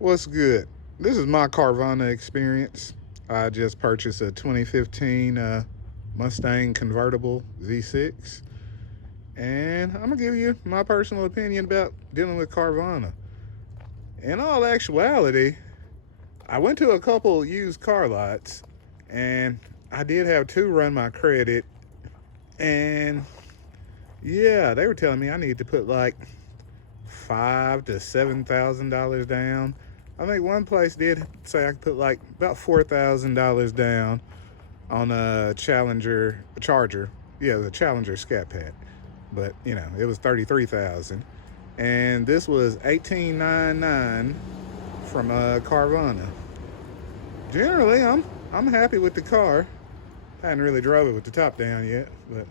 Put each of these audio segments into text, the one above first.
What's good? This is my Carvana experience. I just purchased a 2015 Mustang convertible Z6, and I'm gonna give you my personal opinion about dealing with Carvana. In all actuality, I went to a couple used car lots, and I did have two run my credit, and yeah, they were telling me I need to put like $5,000 to $7,000 down. I think one place did say I could put like about $4,000 down on a Charger. Yeah, the Challenger Scat Pack. But it was 33,000, and this was 1899 from Carvana. Generally, I'm happy with the car. I hadn't really drove it with the top down yet, but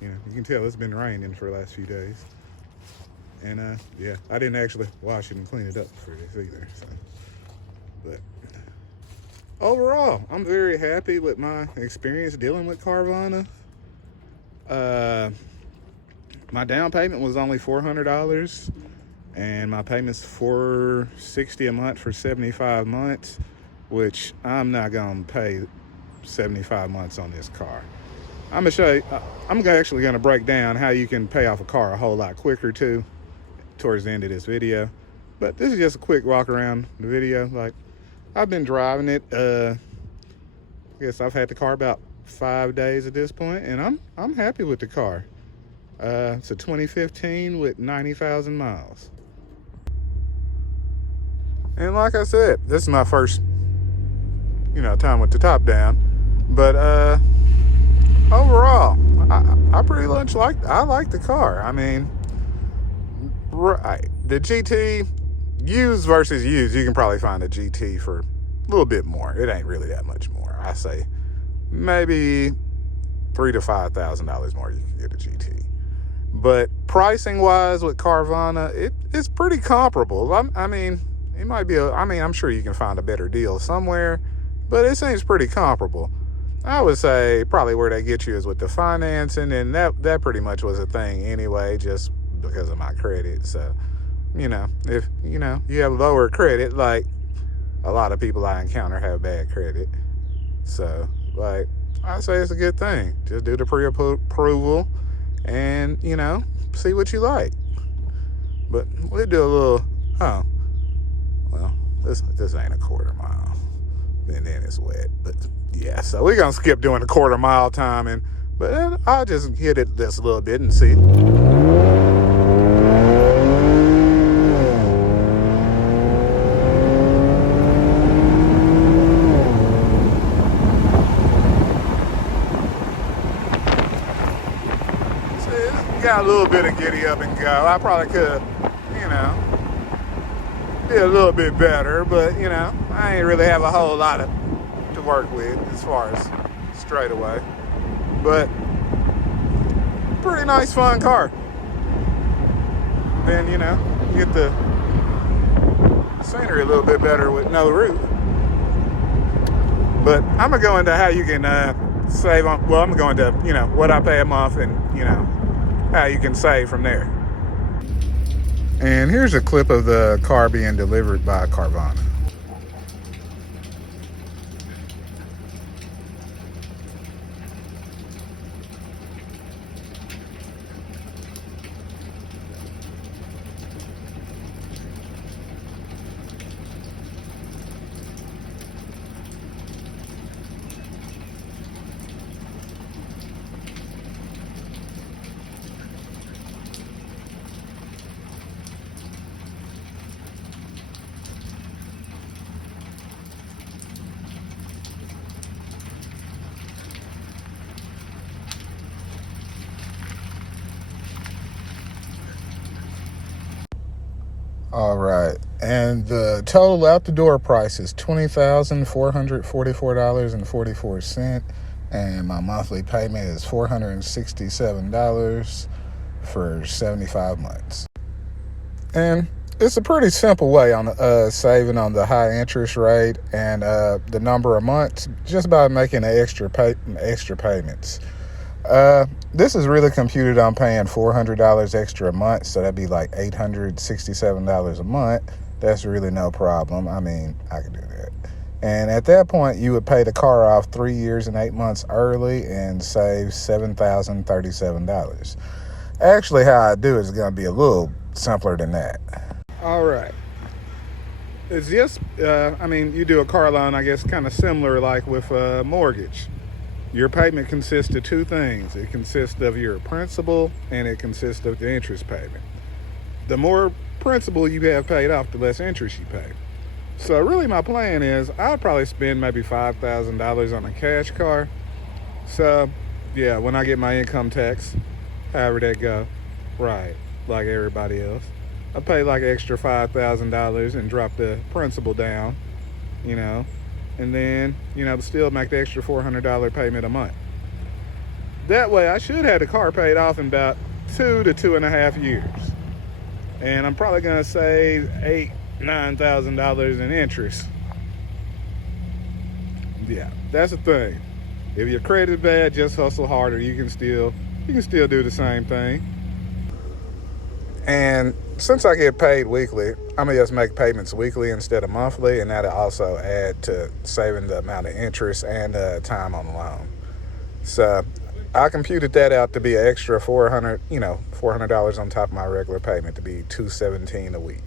you can tell it's been raining for the last few days. And yeah, I didn't actually wash it and clean it up for this either. So, but overall, I'm very happy with my experience dealing with Carvana. My down payment was only $400, and my payment's $460 a month for 75 months, which I'm not gonna pay 75 months on this car. I'm gonna show you. I'm actually gonna break down how you can pay off a car a whole lot quicker too, towards the end of this video. But this is just a quick walk around the video. Like, I've been driving it, I guess I've had the car about 5 days at this point, and I'm happy with the car. It's a 2015 with 90,000 miles. And like I said, this is my first time with the top down. But overall, I pretty much like the car. I mean, right, the GT, used versus used, you can probably find a GT for a little bit more. It ain't really that much more. I say maybe $3,000 to $5,000 more you can get a GT. But pricing wise with Carvana, it's pretty comparable. I mean, it might be I'm sure you can find a better deal somewhere, but it seems pretty comparable. I would say probably where they get you is with the financing, and that pretty much was a thing anyway, just because of my credit. So, if you have lower credit, like a lot of people I encounter have bad credit. So, like, I say it's a good thing. Just do the pre-approval and, see what you like. But we'll do a little, this ain't a quarter mile. And then it's wet. But yeah, so we're going to skip doing the quarter mile timing. But I'll just hit it just a little bit and see. Got a little bit of giddy up and go. I probably could, be a little bit better, but I ain't really have a whole lot to work with as far as straightaway. But pretty nice, fun car. Then you get the scenery a little bit better with no roof. But I'm gonna go into how you can save on. Well, I'm going to what I pay a month, and how you can save from there. And here's a clip of the car being delivered by Carvana. All right, and the total out the door price is $20,444.44, and my monthly payment is $467 for 75 months. And it's a pretty simple way on saving on the high interest rate and the number of months, just by making extra payments. This is really computed on paying $400 extra a month, so that'd be like $867 a month. that's really no problem. I mean, I can do that. And at that point, you would pay the car off 3 years and 8 months early and save $7,037. Actually, how I do it is going to be a little simpler than that. All right. It's just, you do a car loan, I guess, kind of similar like with a mortgage. Your payment consists of two things. It consists of your principal and it consists of the interest payment. The more principal you have paid off, the less interest you pay. So really my plan is I'll probably spend maybe $5,000 on a cash car. So yeah, when I get my income tax, however that go, right, like everybody else, I pay like extra $5,000 and drop the principal down, and then, still make the extra $400 payment a month. That way I should have the car paid off in about 2 to 2.5 years. And I'm probably going to save $9,000 in interest. Yeah, that's the thing. If your credit's bad, just hustle harder. You can still do the same thing. And since I get paid weekly, I'm gonna just make payments weekly instead of monthly, and that'll also add to saving the amount of interest and time on the loan. So I computed that out to be an extra $400 on top of my regular payment, to be $217 a week.